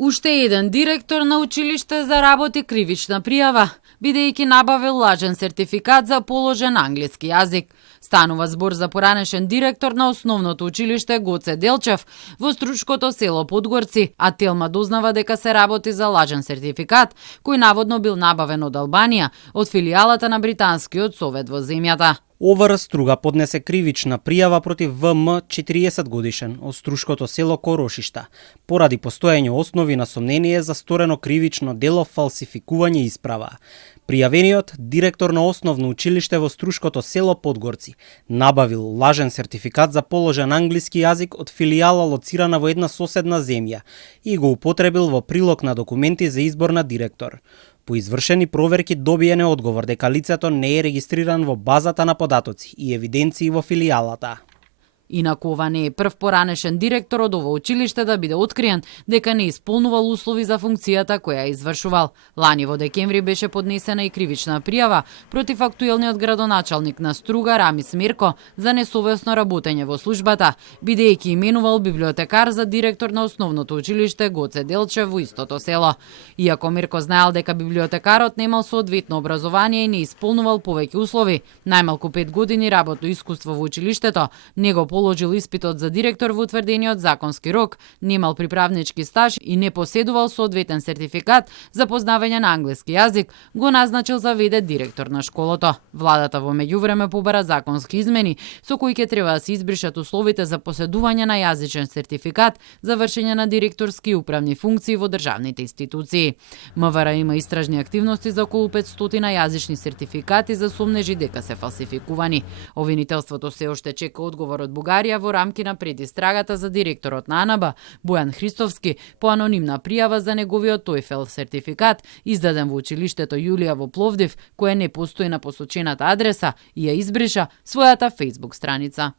Уште еден директор на училиште заработи кривична пријава, бидејќи набавил лажен сертификат за положен англиски јазик. Станува збор за поранешен директор на основното училиште Гоце Делчев во Струшкото село Подгорци, а Телма дознава дека се работи за лажен сертификат, кој наводно бил набавен од Албанија, од филијалата на Британскиот совет во земјата. ОВР Струга поднесе кривична пријава против ВМ 40 годишен од Струшкото село Корошишта, поради постоење основи на сомнение за сторено кривично дело фалсификување исправа. Пријавениот директор на основно училиште во Струшкото село Подгорци набавил лажен сертификат за положен англиски јазик од филијала лоцирана во една соседна земја и го употребил во прилог на документи за избор на директор. По извршени проверки добиен е одговор дека лицето не е регистриран во базата на податоци и евиденции во филијалата. Инаку ова не е прв поранешен директор од ова училиште да биде откриен дека не исполнувал услови за функцијата која извршувал. Лани во декември беше поднесена и кривична пријава против актуелниот градоначалник на Струга Рамис Мерко за несовесно работење во службата, бидејќи именувал библиотекар за директор на основното училиште Гоце Делчев во истото село. Иако Мерко знаел дека библиотекарот немал соодветно образование и не исполнувал повеќе услови, најмалку 5 години работно искуство во училиштето, него положил испитот за директор во утврдениот законски рок, немал приправнички стаж и не поседувал соодветен сертификат за познавање на англиски јазик, го назначил за в.д. директор на школото. Владата во меѓувреме побара законски измени со кои ќе треба да се избришат условите за поседување на јазичен сертификат за вршење на директорски и управни функции во државните институции. МВР има истражни активности за околу 500 јазични сертификати за сомнежи дека се фалсификувани. Обвинителството се уште чека одговор од Бугарија во рамки на предистрагата за директорот на АНАБА, Бојан Христовски, по анонимна пријава за неговиот TOEFL сертификат, издаден во училиштето Јулија во Пловдив, која не постои на посочената адреса и ја избриша својата Facebook страница.